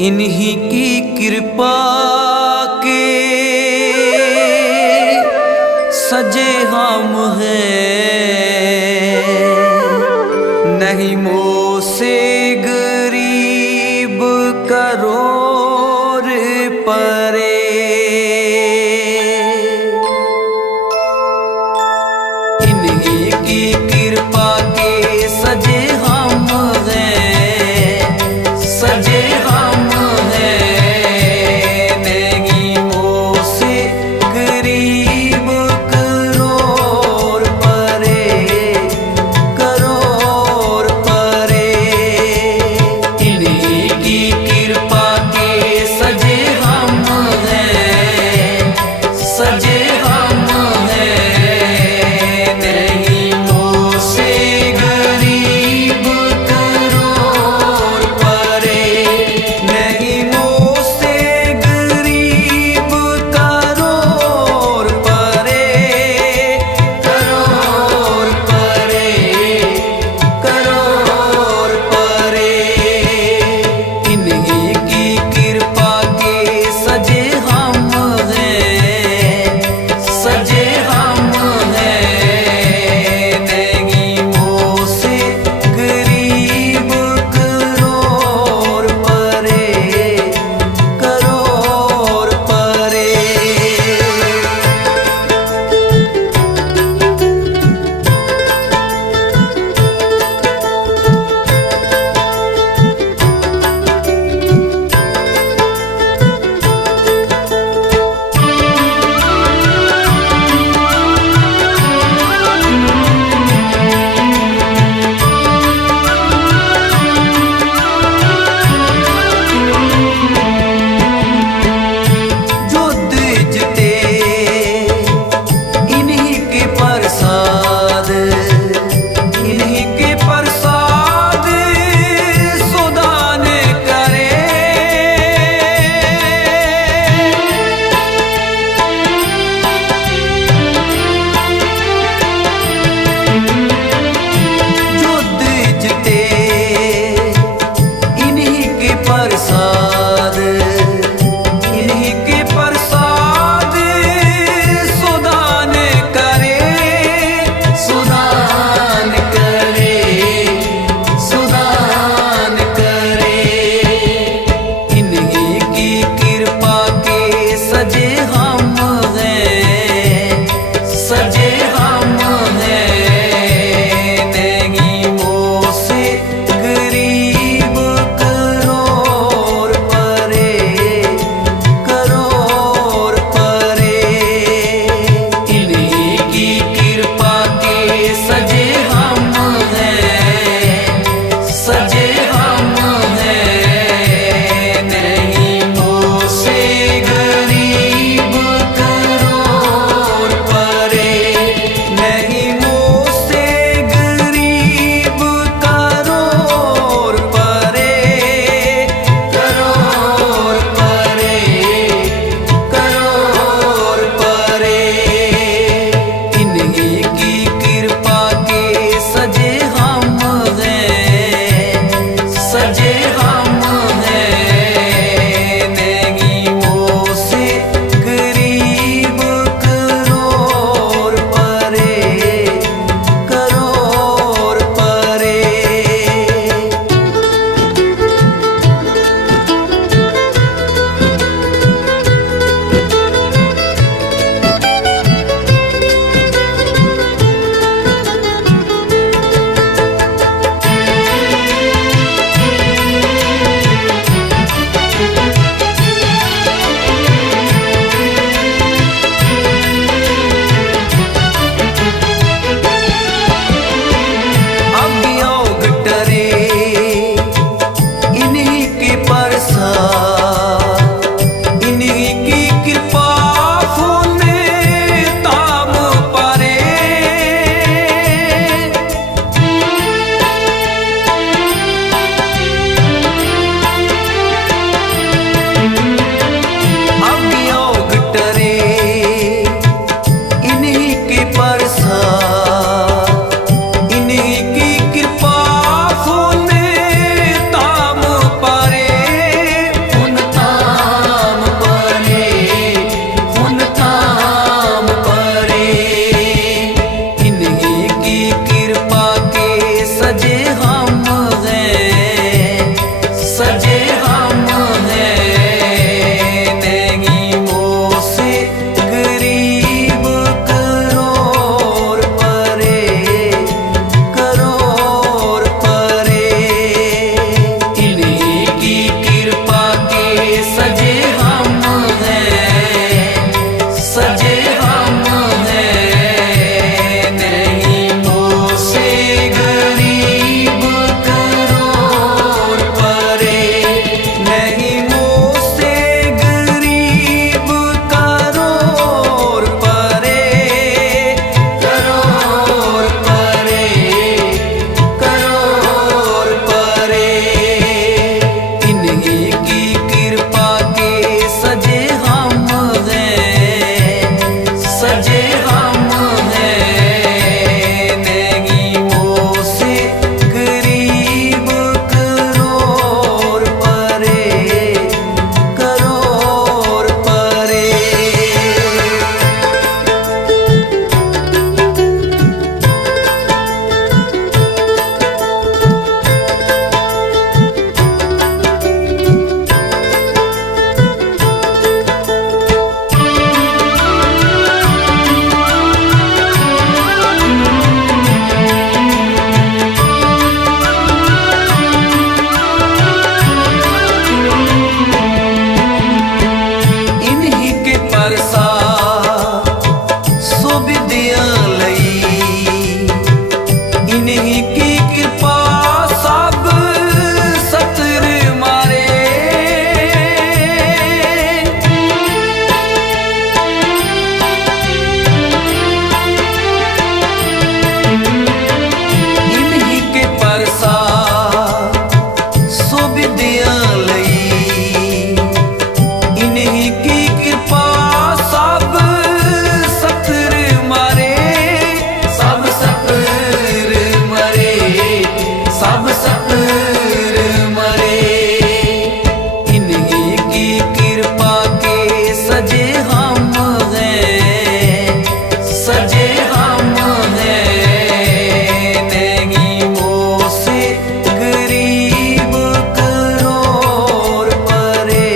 इन्हीं की कृपा के सजे हम हैं, नहीं मोह से गरीब करोड़ परे। इन्हीं की कृपा के सजे हम हैं, सजे हम हैं, नहीं मोह से गरीब करोड़ परे, करोड़ परे। इन्हीं की कृपा के सजे हम पीर मरे। इन्हीं की कृपा के सजे हम हैं, सजे हम हैं। नेगीमों से गरीब करोड़ परे,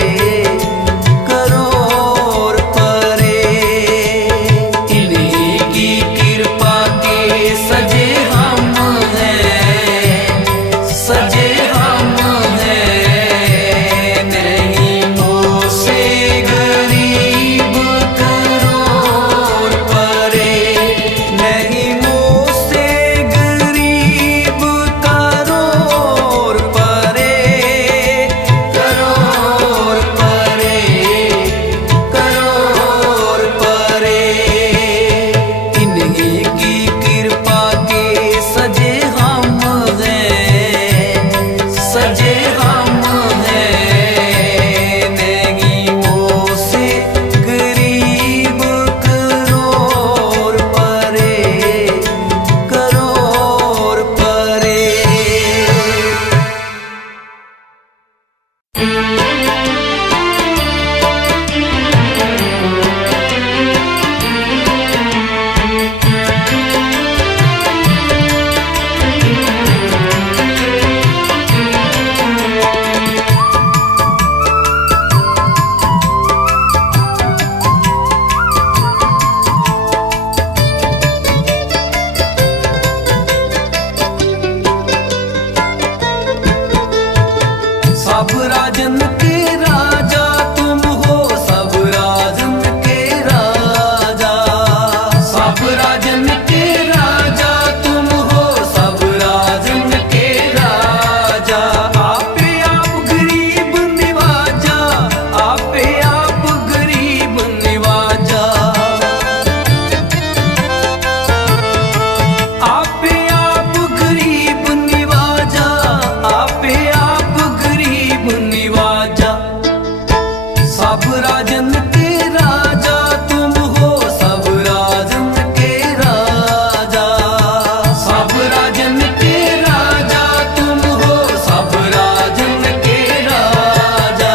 करोड़ परे। इन्हीं की कृपा के सजे हम हैं, सजे हम हैं। नेगीमों से गरीब करोड़ परे, नेगीमों से गरीब करोड़ परे, करोड़ परे, करोड़ परे। इन्हीं की कृपा के सजे हम हैं, सजे हम हैं। नेगीमों से गरीब करोड़ परे, करोड़ परे। सब राजन के राजा तुम हो, सब राजन के राजा। सब राजन के राजा तुम हो, सब राजन के राजा। आपे आप गरीब निवाजा, आपे आप गरीब निवाजा। आपे आप गरीब निवाजा, आपे आप गरीब निवाजा। सब राजन के राजा तुम हो, सब राजन के राजा। सब राजन के राजा तुम हो, सब राजन के राजा।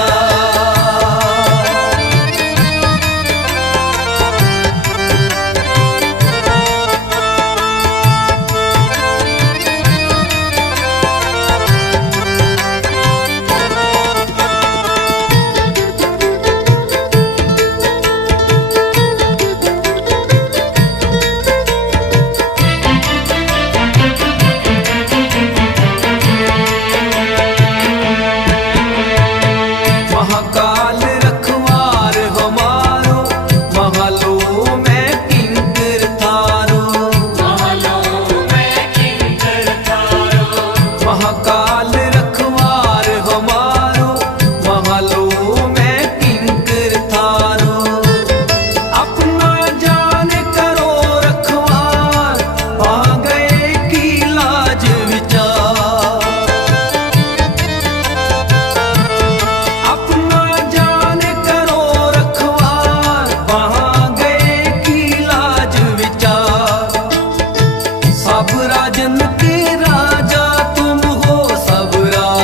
महाकाल रखवार हमारो, महलों में किंकर थारो। महलों में किंकर थारो। महाकाल रखवार हमारो, महलों में किंकर थारो। अपना जान करो रखवार, आ गए की लाज विचार। अपना जान करो रखवार, वहाँ गए की लाज विचार। सब राजन के राजा तुम हो, सब राजन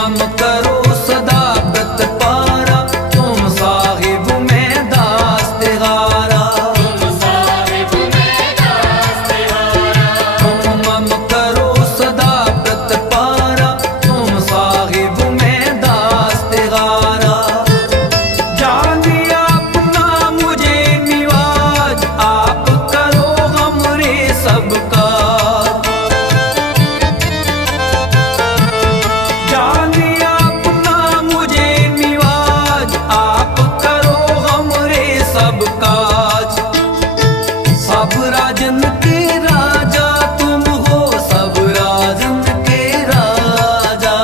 मम करो सदा व्रत पारा, तुम साहिब में दास तिहारा। तुम मम करो सदा व्रत पारा, तुम साहिब में दास तिहारा। जान अपना मुझे निवाज, आप करो हमरे सबका। जान अपना मुझे निवाज, आप करो हमरे सब काज। सब राजन के राजा तुम हो, सब राजन के राजा।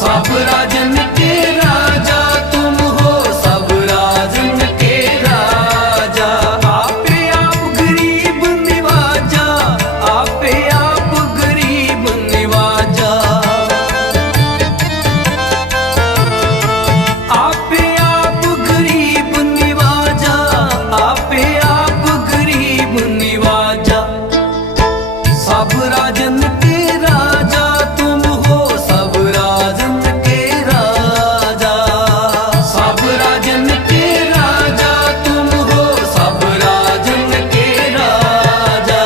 सब राजन के राजा तुम हो, सब राजन के राजा। आपे आप गरीब निवाजा, आपे आप गरीब निवाजा। आपे आप गरीब निवाजा, आपे आप गरीब निवाजा। सब राजन के राजा तुम हो, सब राजन के राजा। सब राजन के राजा तुम हो, सब राजन के राजा।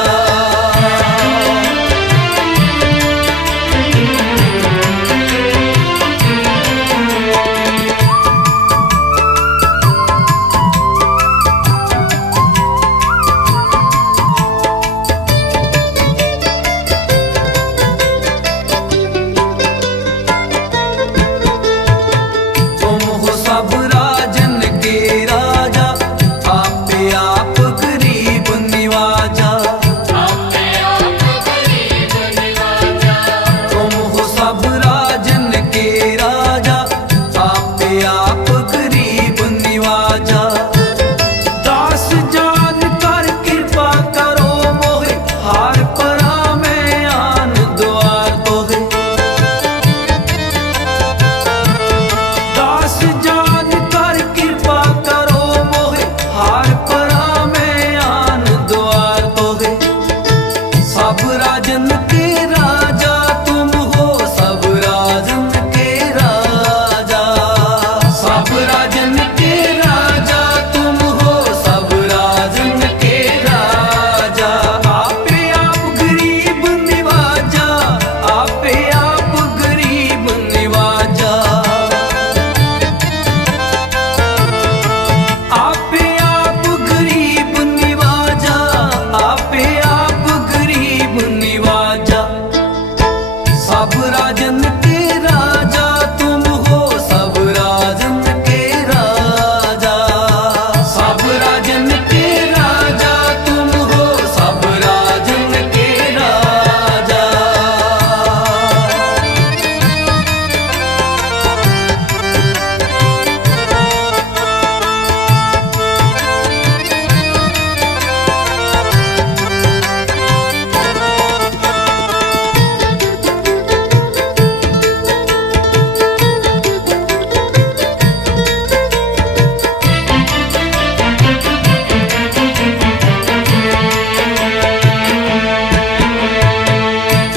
तुम हो सब राजन के राजा, आपे आप गरीब निवाजा। तुम हो सब राजन के राजा, आपे आप गरीब निवाजा। दास जान कर कृपा करो मोहे, हार परा मैं आन द्वार तोहे। दास जान कर कृपा करो मोहे, हार परा मैं आन द्वार तोहे। सब राजन के राजा तुम हो, सब राजन के राजा। सब राजन के राजा तुम हो, सब राजन के राजा। आपे आप गरीब निवाजा, आपे आप गरीब निवाजा। आपे आप गरीब निवाजा, आपे आप गरीब निवाजा। सब राजन के राजा तुम हो, सब राजन के राजा। सब राजन के राजा तुम हो, सब राजन के राजा।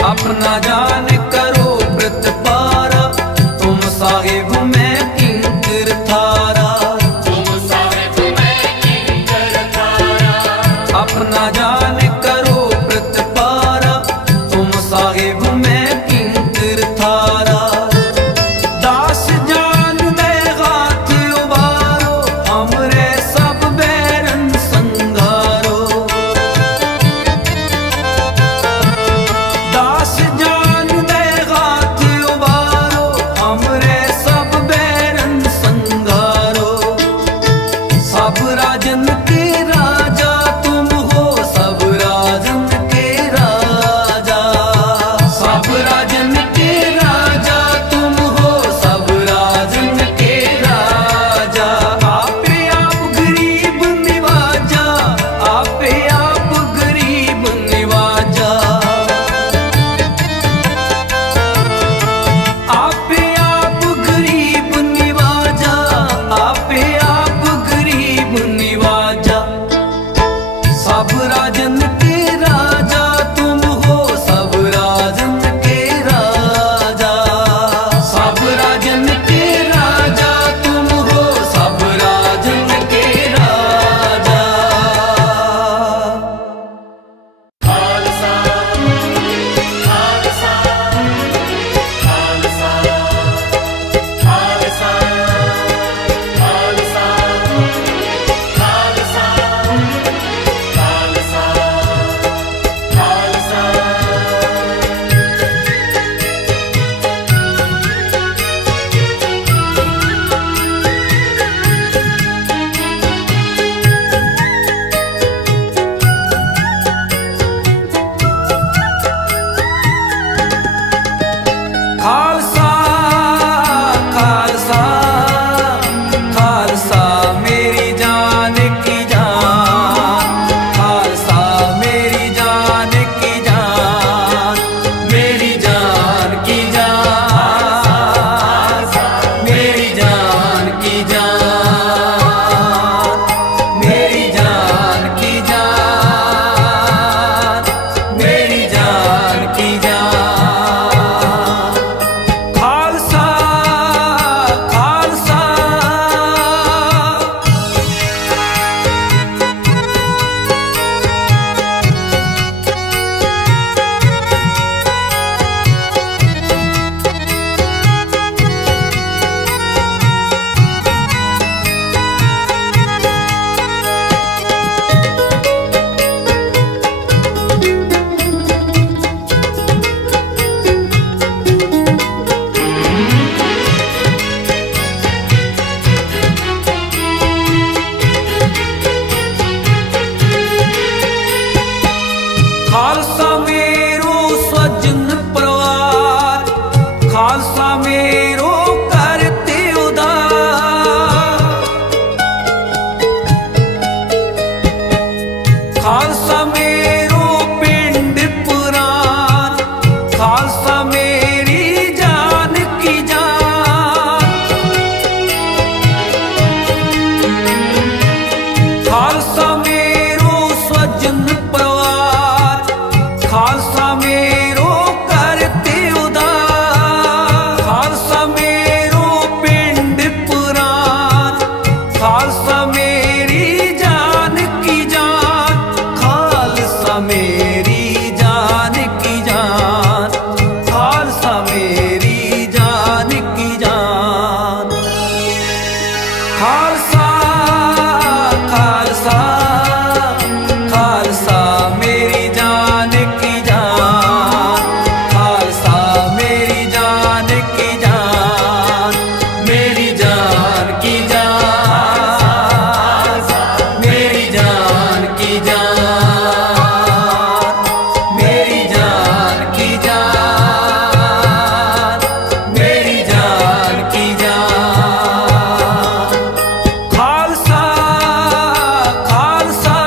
अपना जान करो व्रत पारा, तुम साहिब में किंकर थारा। अपना जान करो व्रत पारा, तुम साहिब में किंकर थारा। दास जान दे हाथ उबारो, हमरे सब बैरन संघारो। दास जान दे हाथ उबारो, हमरे सब मेरो करते उदार, खालसा मेरो पिंड पुरान, खालसा मेरी जान की जान, खालसा मेरो स्वजन परिवार, खालसा मेरो करते उदार, खालसा मेरो पिंड पुरान, खालसा मेरी जान की जान, खालसा मेरी जान की जान, खालसा मेरी जान की जान। खालसा खालसा खालसा मेरी जान की जान, खालसा मेरी जान की जान, मेरी जान की जान, मेरी जान की जान, मेरी जान की जान, मेरी जान की जान। खालसा खालसा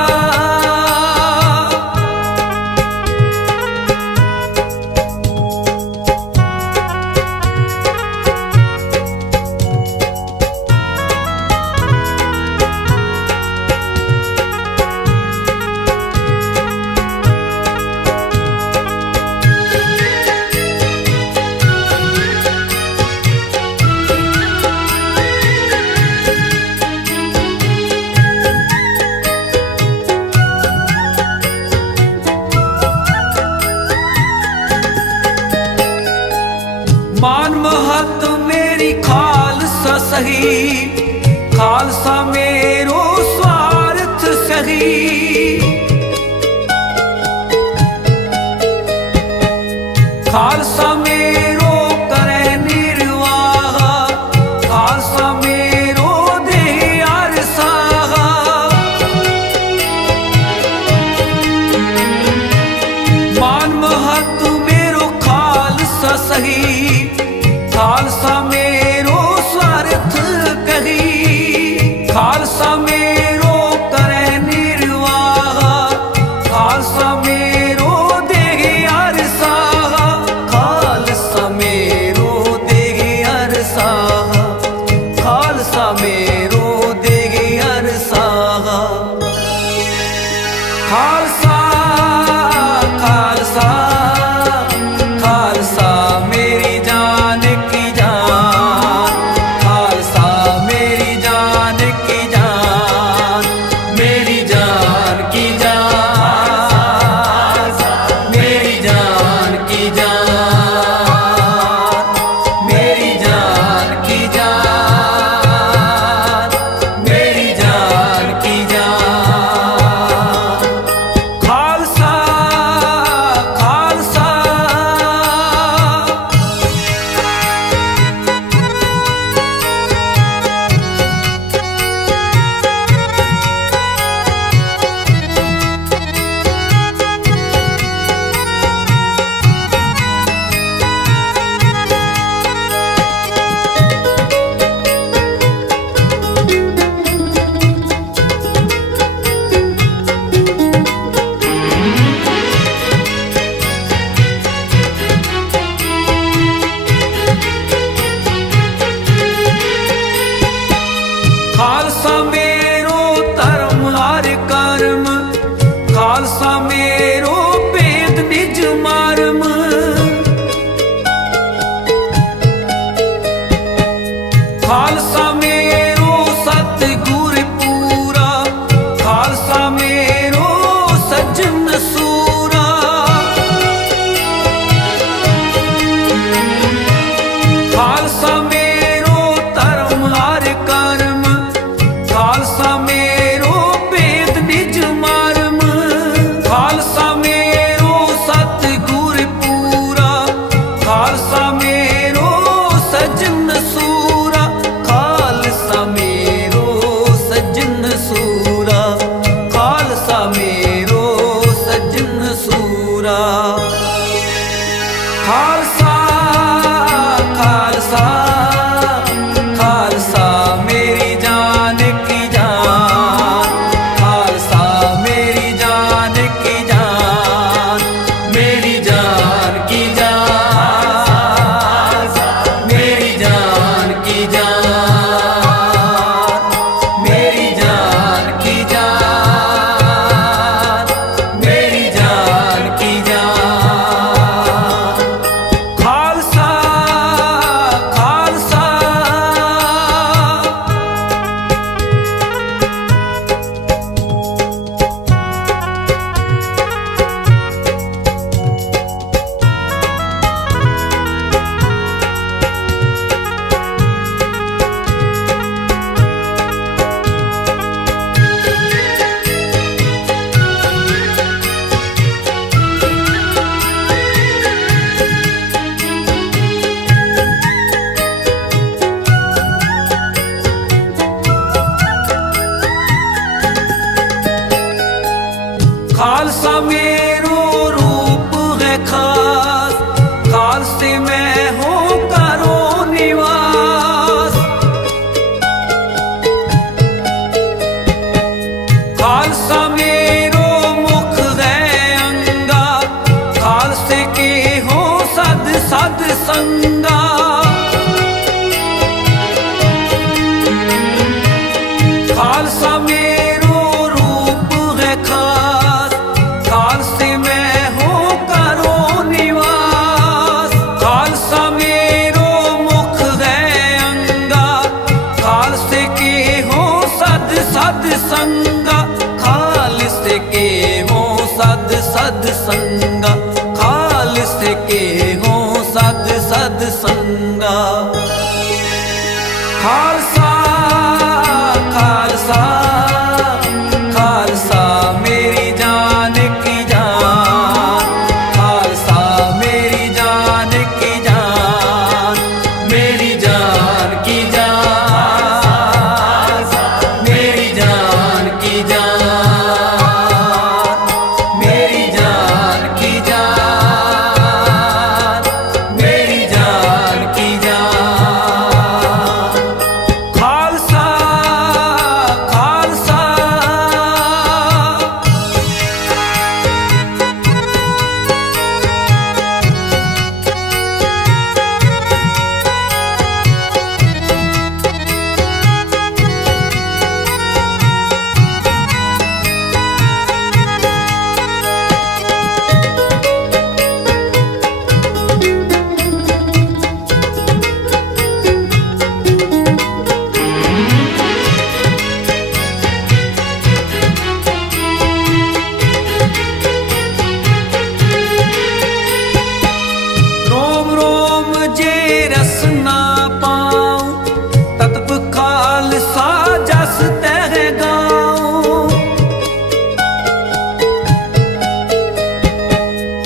मान महत मेरी खालसा सही, खालसा मेरो स्वार्थ सही, खालसा मेरो करे निर्वाह, खालसा मेरो दे अरसाह, मान महत मेरो खालसा सही, खालसा मेरो स्वार्थ कही, खालसा में संगा खालिस के हो सद सद संगा खालिस के हो सद सद संगा खालसा खालसा खालसा मेरी जान की जान खालसा मेरी जान की जान मेरी जान की जान मेरी जान की जान मेरी जान की जान मेरी जान की जान खालसा खालसा रोम रोम जे रस ना पाऊं तत्व खालसा जस तह गाऊं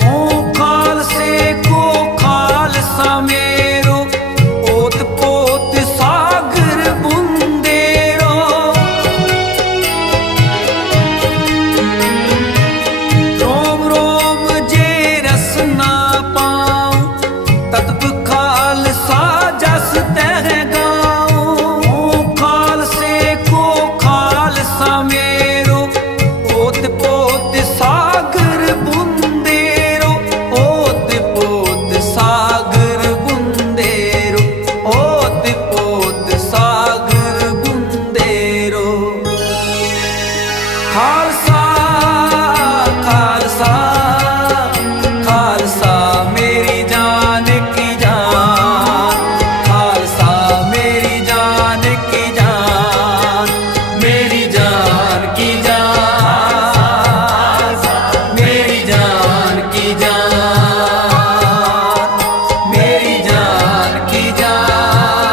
हो खालसे को खालसा मेरो ओत पोत सागर बुंदेरो रोम रोम जे रस ना पाऊं तत्व खालसा जस तह गाऊं खालसे को खालसा मेरो ओत पोत सागर बुंदेरो ओत पोत सागर बुंदेरो ओत पोत सागर बुंदेरो खालसा खालसा खालसा मेरी जान की जान खालसा मेरी जान की जान मेरी जान की जान मेरी जान की जान मेरी जान की जान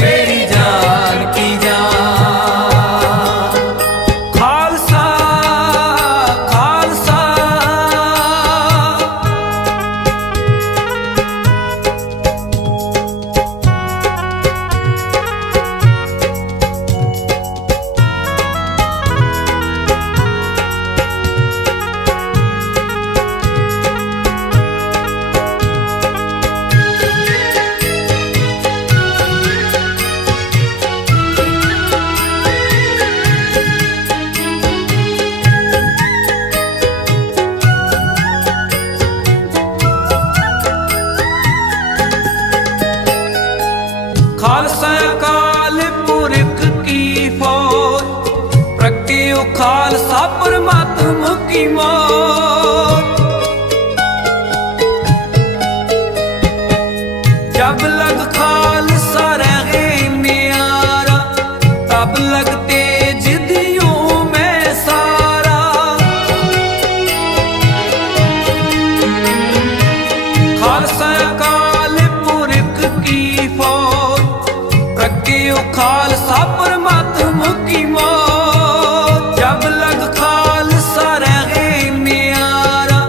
मेरी जान की जान खालसा खालसा खालसा काल पुरख की फौज प्रगट्यो खालसा परमात्मा की मौत जब लग खालसा रहे न्यारा तब लग तेज दियों में सारा खालसा काल पुरख की फौज प्रगट्यो खालसा परमात्मा की मौत जब लग खालसा रहे न्यारा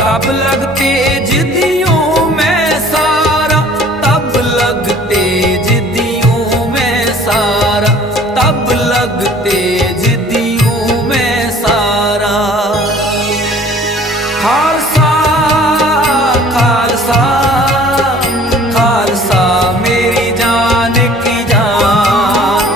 तब लग तेज दियों में सारा तब लग तेज दियों में सारा तब लग तेज दियों में सारा खालसा खालसा खालसा मेरी जान की जान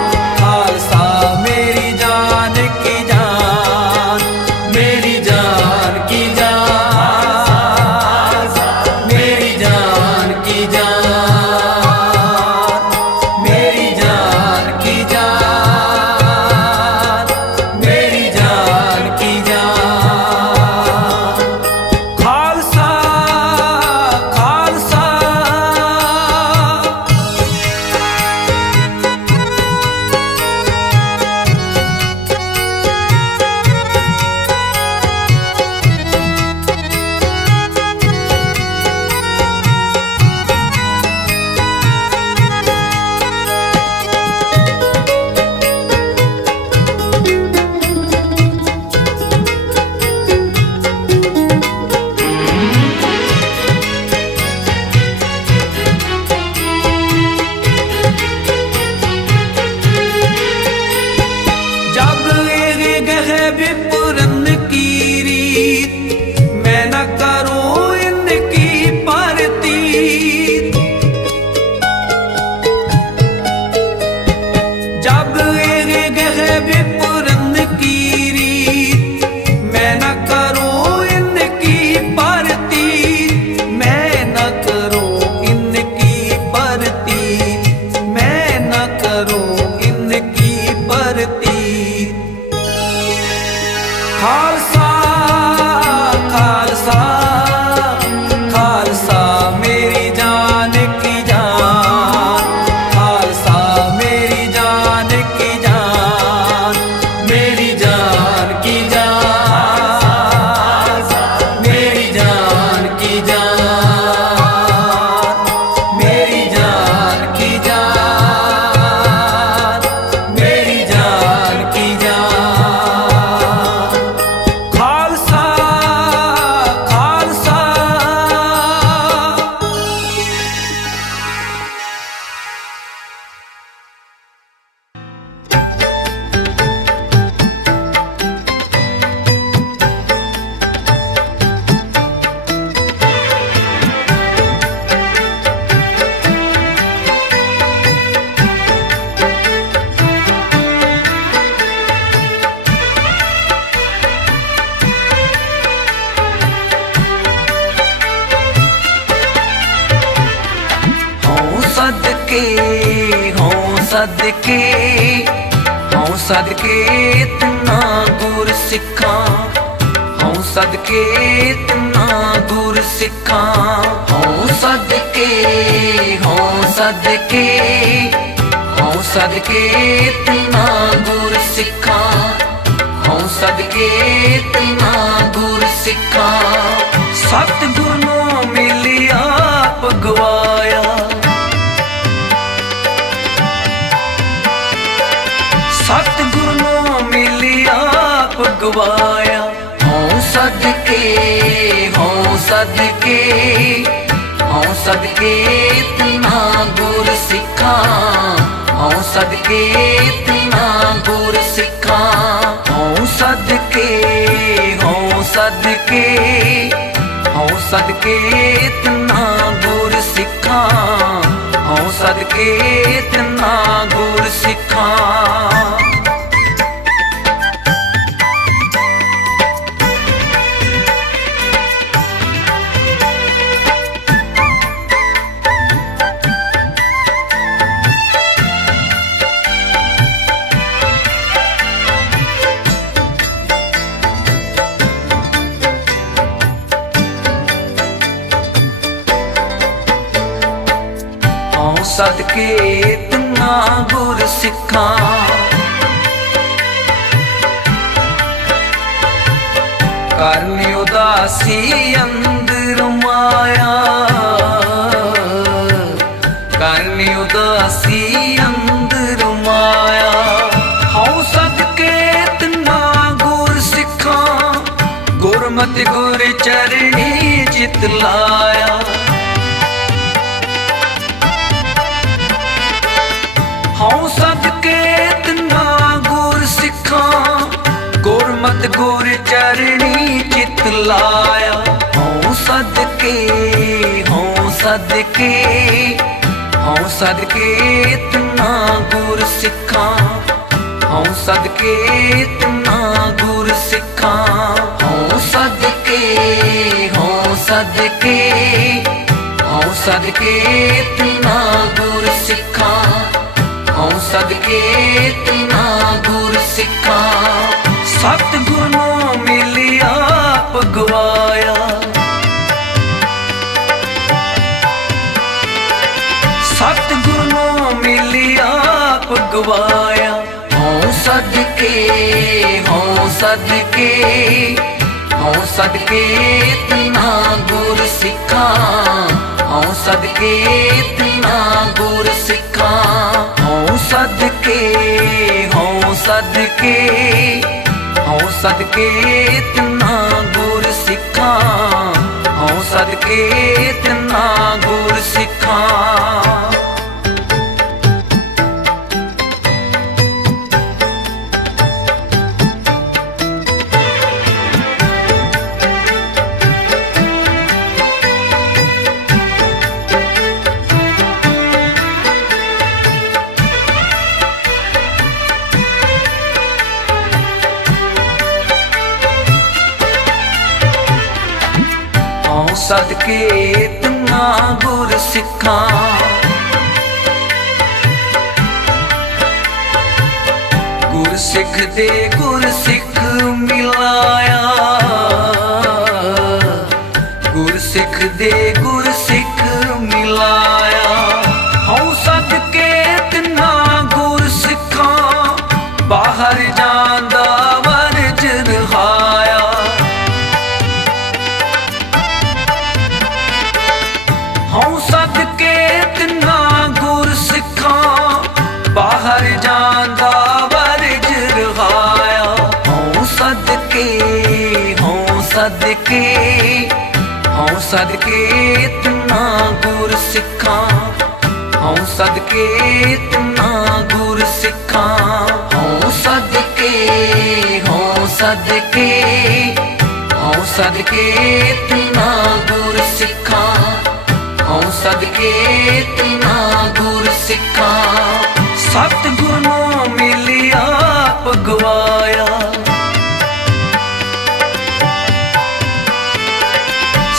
सदके हों सदके हों सदके तना गुर सिखां हों सदके तना गुर सिखां हों सदके हों सदके हों सदके तना गुर सिखां हों सदके तना गुर सिखां सतगुर नूं मिली आप गवाया सतगुर नूं मिली आप गवाया हों सदके हों सदके हों सदके तना गुर सिखां हों सदके तना गुर सिखां हों सदके हों सदके हों सदके तना गुर सिखां हों सदके तना गुर सिखां सदके तना गुर सिखां करनी उदासी अंदर माया करनी उदासी अंदर माया हों सदके तना गुर सिखां गुरमत गुर चरणी चित लाया हों सदके तना गुर सिखां गुरमत गुर चरणी चित लाया हों सदके हों सदके हों सदके तना गुर सिखां हों सदके तना गुर सिखां हों सदके हों सदके हों सदके तना गुर सिखां हों सदके तना गुर सिखां सतगुर नूं मिली आप गवाया सतगुर नूं मिली आप गवाया हों सदके हों सदके हों सदके तना गुर सिखां हों सदके तना गुर सिखां हों सदके हों सदके हों सदके तना गुर सिखां हों सदके तना गुर सिखां सदके तना गुर सिखां गुर सिख दे गुर सिख मिलाया गुर सिख दे गुर सिख मिलाया हों सदके तना गुर सिखां बाहर जांदा वरज रहाया हों सदके तना गुर सिखां बाहर जांदा वरज रहाया हों सदके हों सदके हों सदके तना गुर सिखां हों सदके तना गुर सिखां हों सदके हों सदके हों सदके तना गुर सिखां हों सदके तना गुर सिखां सतगुर नूं मिली आप गवाया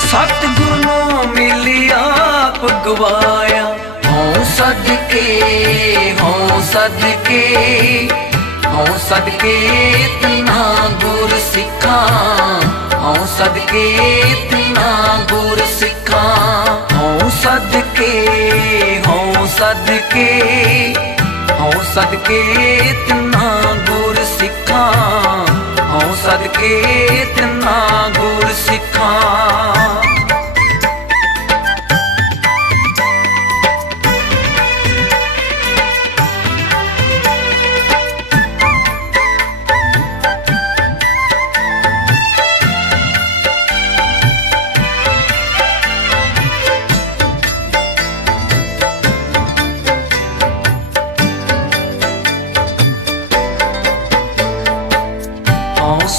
सतगुर नूं मिली आप गवाया हों सदके सदके हों सदके हों सदके इतना गुर सिखा हों सदके इतना गुर सिखा हों सदके हों सदके हों सदके इतना गुर सिखा हों सदके इतना गुर सिखा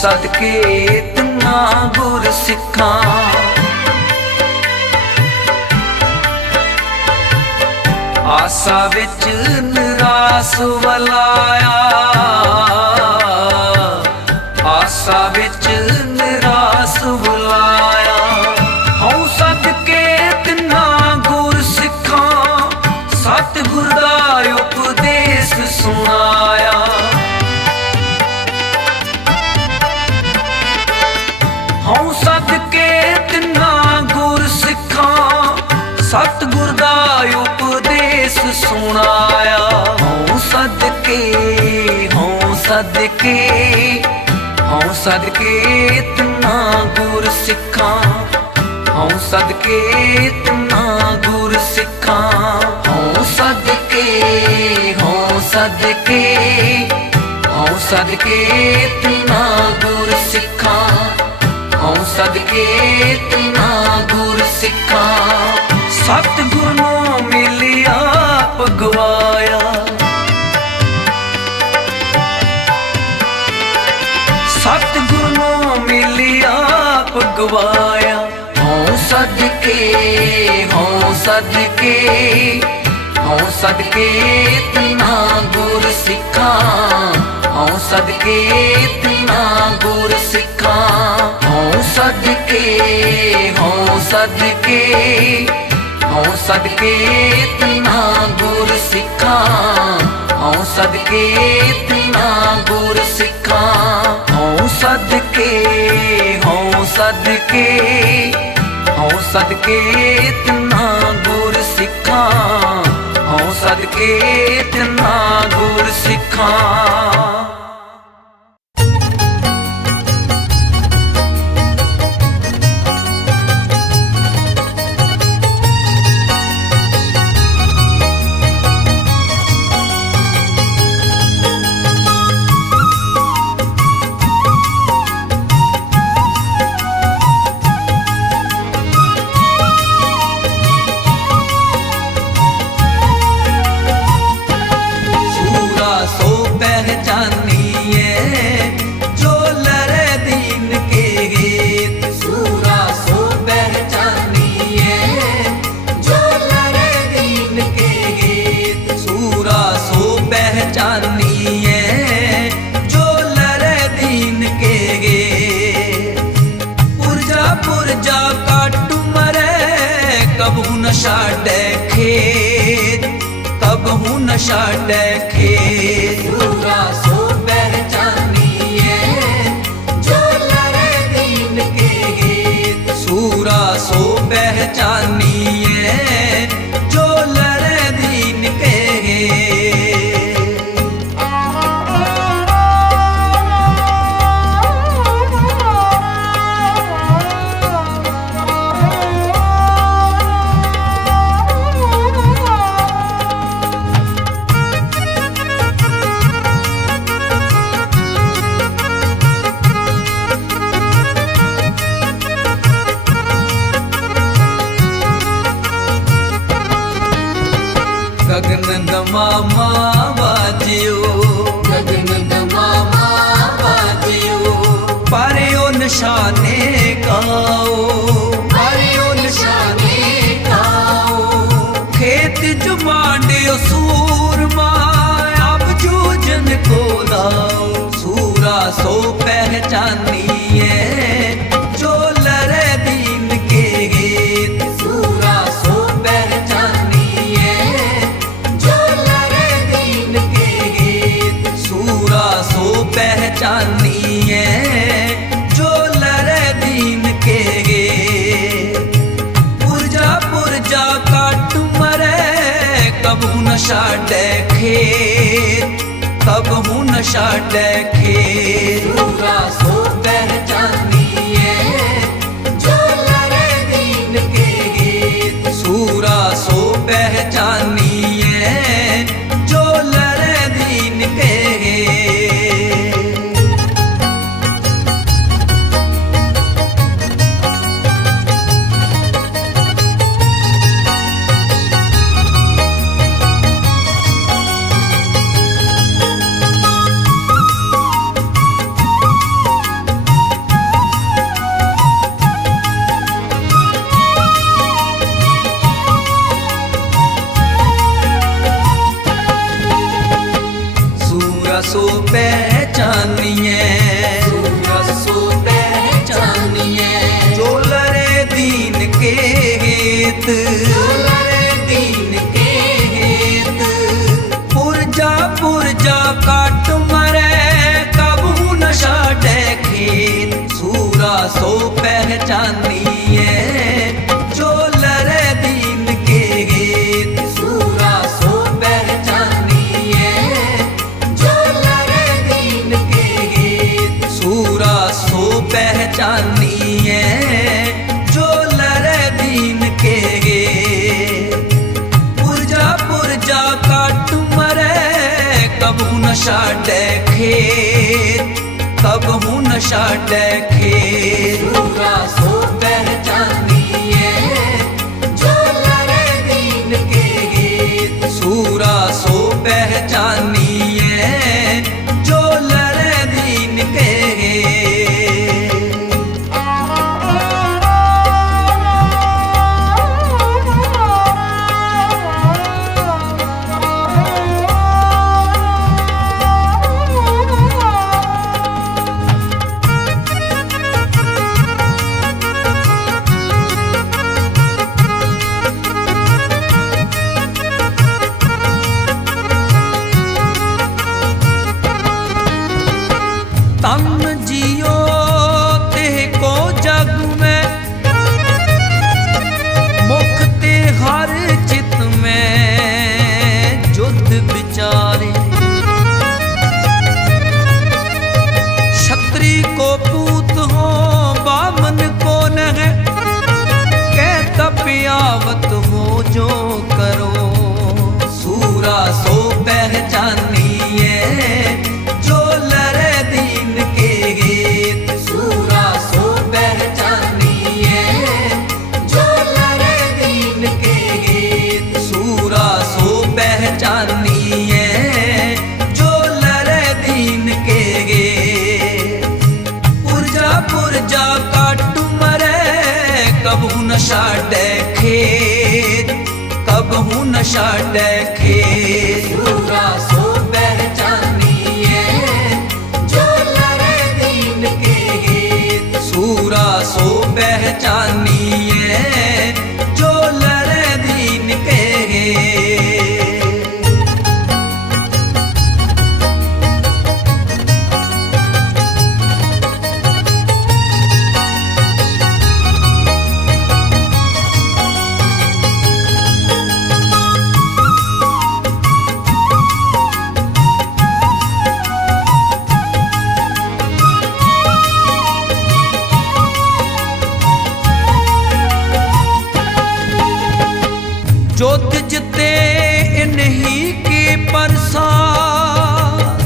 सदके इतना गुर सिखा आसा विच निरास वलाया आसा विच निरास वलाया हूँ सदके इतना गुर सिखा सतगुर दा उपदेश सुनाया हूँ सदके इतना गुर सिखा सतगुर दा उपदेश सुनाया हूँ सदके हूँ सदके हूँ सदके इतना गुर सिखा हूँ सदके इतना गुर सिखा हूँ सदके हूँ सदके हूँ सदके इतना गुर सिखा हूँ सदके इतना गुर सिखा सतगुर नूं मिली आप गवाया सतगुर नूं मिली आप गवाया हूँ सदके हूँ सदके हूँ सदके इतना गुर सिखा हूँ सदके इतना गुर सिखा हूँ सदके हूँ सदके हूँ सदके इतना गुर सिखा हूँ सदके इतना गुर सिखा हूँ सदके हूँ सदके हूँ सदके इतना गुर सिखा हूँ सदके इतना गुर सिखा छाड़े खेत कबहू न छाड़े खेत पूरा सो पहचानिए जो लरे दीन के गीत सूरा सो पहचानिए जो लरे दीन के गगन दमामा बाजियो गगन दमामा बाजियो पारियो निशाने गाओ पारियो निशाने गाओ खेत जुमांडियो सूरमा अब जूझन को दाओ सूरा सो पहचानिए जो लरे दीन के गीत सूरा सो पहचानिए जो कबहू न छाड़े खेत, कबहू न छाड़े खेत। सूरा सो पहचानिए जो लड़े दीन के गीत। सूरा सो पहचानिए जो लड़े दीन के गीत। सो पहचानिए, सूरा सो पहचानिए जो लड़े दीन के हित, जो लड़े दीन के हित। पुरजा काट मरे कबहू न छाड़े खेत। सूरा सो पहचानिए जो लड़े दीन के हित। सूरा सो पहचानिए जो लड़े दीन के गीत। सूरा सो पहचानिए जो लड़े दीन के हित। पुरजा काट मरे कबहू न छाड़े खेत, कबहू न छाड़े खेत। सूरा सो पहचानिए जो लड़े दीन के गीत। सूरा सो पहचानिए जो लड़े दीन के हित। तन जियो तेह को जग में, मुख ते हर चित में जुद विचारे। क्षत्रि को पूत हो बामन को नह, कह तपियावत हो जो करो। सूरा सो पहचानिए जो लड़े दीन के हित। सूरा सो पहचानिए जो लड़े दीन के गीत। सूरा सो पहचानिए जो लड़े दीन के हित। पुरजा काट मरे कबहू न छाड़े खेत, कबहू न छाड़े खेत। सूरा सो पहचानिए जो लड़े दीन के गीत। सूरा सो पहचानिए जो लड़े दीन के हित। जोत जिते इन्हीं के प्रसाद,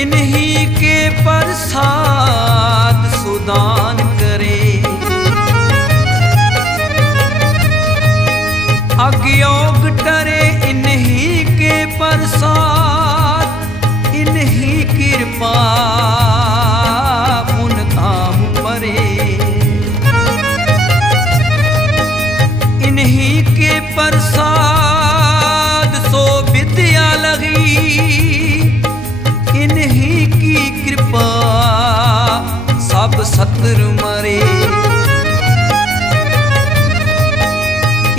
इन्हीं के प्रसाद सुदान करे। अज्ञोग टरे इन्हीं के प्रसाद, इन्हीं कृपा पुन धाम परे। इन्हीं के प्रसाद सो विद्या लगी, इन्हीं की कृपा सब सत्र मरे।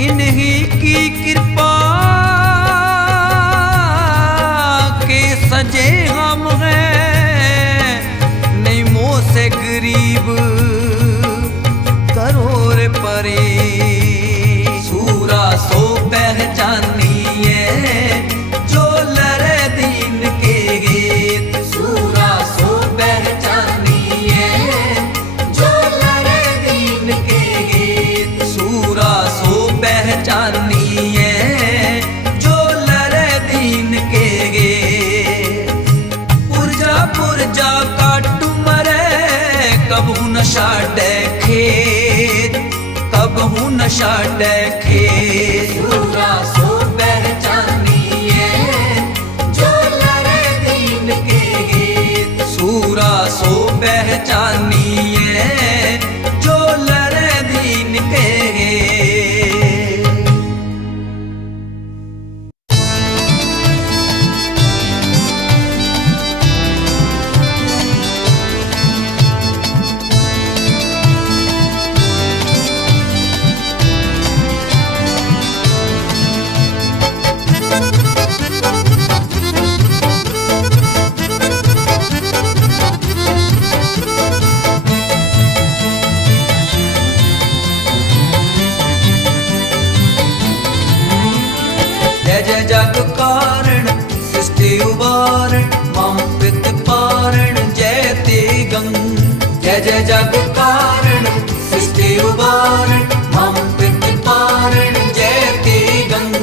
इन्हीं की कृपा के सजे हम हैं, नहीं मोह से गरीब करोड़ परे। सूरा सो पहचानिए जो लरे दीन के गीत। सूरा सो पहचानिए जो लरे दीन के गीत। सूरा सो पहचानिए जो लरे दीन के गीत। पुरजा पुरजा काटू मरे कबहू नशा खेत, कबहू नशा खेत। सूरा सो पहचानिए जो लरे दीन के गीत। सूरा सो पहचानिए जो लरे दीन के गीत। जय जय जग कारण सृष्टि उबारण मम पित पारण जयते गंग। जय जय जग कारण सृष्टि उबारण मम पित पारण जयते गंग।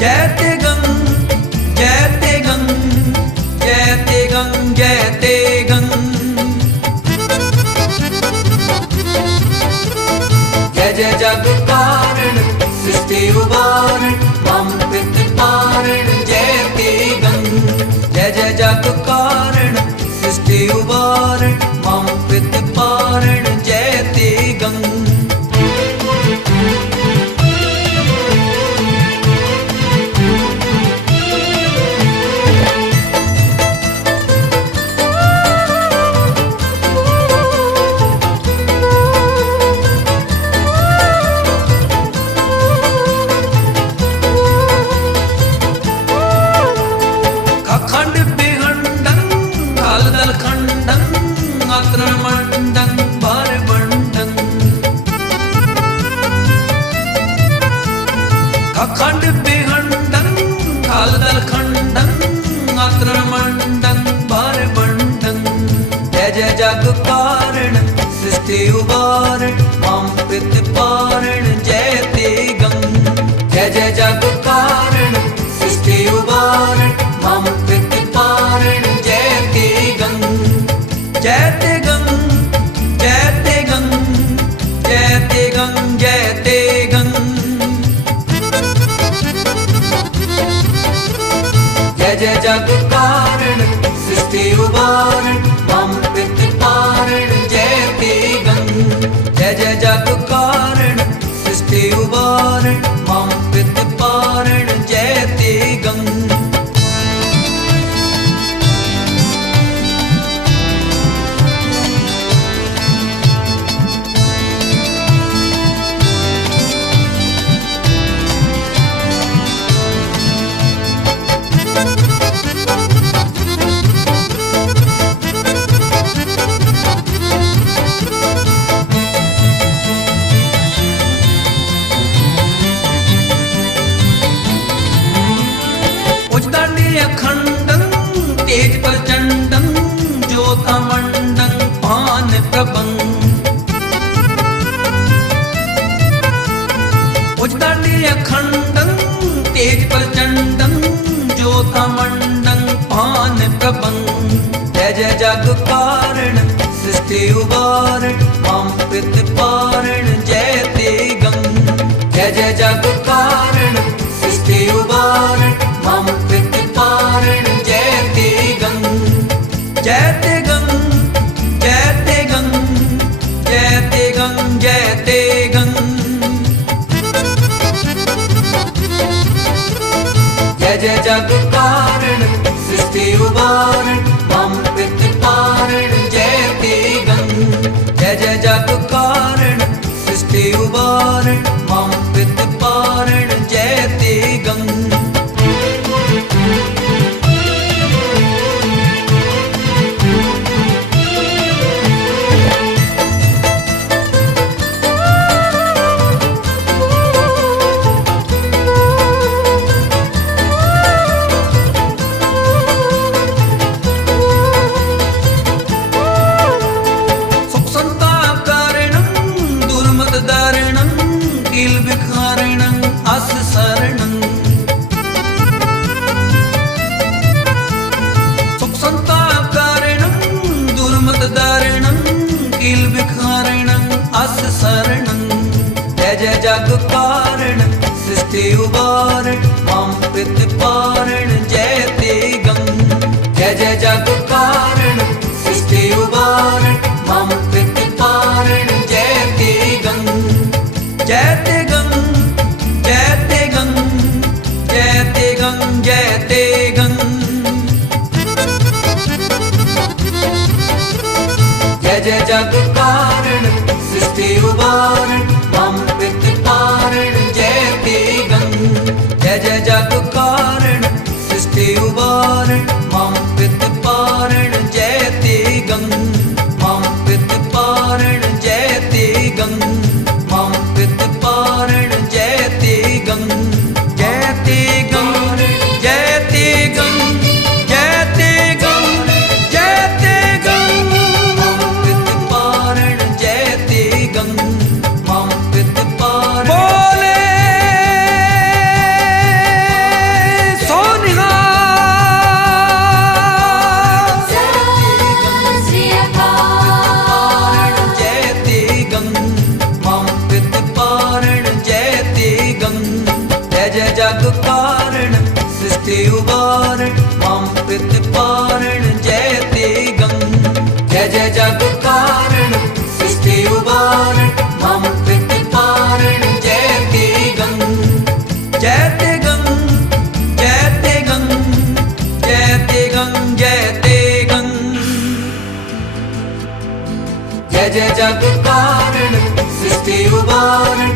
जयते गंग जयते गंग जयते गंग जयते गंग। जय जय जग कारण सृष्टि उबारण मम पित पारण जयते गंग। जय जय जग कारण सृष्टि उबारण मम पित पारण जयते गंग। खंड बिगंडं कालदल खंडं अत्रमंडं भरबंडं। खंड बिगंडं कालदल खंडं अत्रमंडं भरबंडं। जय जय जग कारण सृष्टि उबारण मम पित पारण जयते गंग। जय जय जग कारण सृष्टि उबारण मम पित पारण जयते गंग। जयते गंग जयते गंग जयते गंग जयते गंग। जय जय जग कारण सृष्टि उबारण मम पित पारण जयते गंग। जय जय जग कारण सृष्टि उबारण मम पित पारण जयते गंग। अखंडं तेज प्रचंडं ज्योतमंडं भान प्रभं। उच्चदंडी अखंडं तेज प्रचंडं ज्योतमंडं भान प्रभं। जय जय जग कारण सृष्टि उबारण मम पित पारण जयते गंग। जय जय जग कारण सृष्टि उबारण मम पित पारण जयते गंग। जयते गंग जयते गंग जयते गंग जयते गंग। जय जय जग कारण सृष्टि उबारण मम पित पारण जयते गंग। जय जय जग कारण सृष्टि उबारण मम पित पारण जयते गंग। उबारण मम प्रतिपारण जय ते गंग जय जय जग कारण सृष्टि उबारण मम प्रतिपारण जय ते गंग जय ते गंग जय ते गंग जय ते गंग जय ते गंग जय जय जग कारण सृष्टि उबारण मम प्रतिपारण जय ते गंग जय जय जग कारण सृष्टि उबारण मम प्रतिपारण जय ते गंग मम प्रतिपारण जय ते गंग मम प्रतिपारण जय ते गंग जय ते गंग जय ते गंग जय ते गंग जय ते गंग मम प्रतिपारण जय ते गंग मम प्रतिपारण बोले सोनिहा जय ते गंग मम प्रतिपारण जय ते गंग जय जय जग कारण सृष्टि उबारण मम प्रतिपारण जय ते गंग जय जय जग कारण सृष्टि उबारण मम प्रतिपारण जय ते गंग जय ते गंग जय ते गंग जय ते गंग जय ते गंग जय जय जग कारण सृष्टि उबारण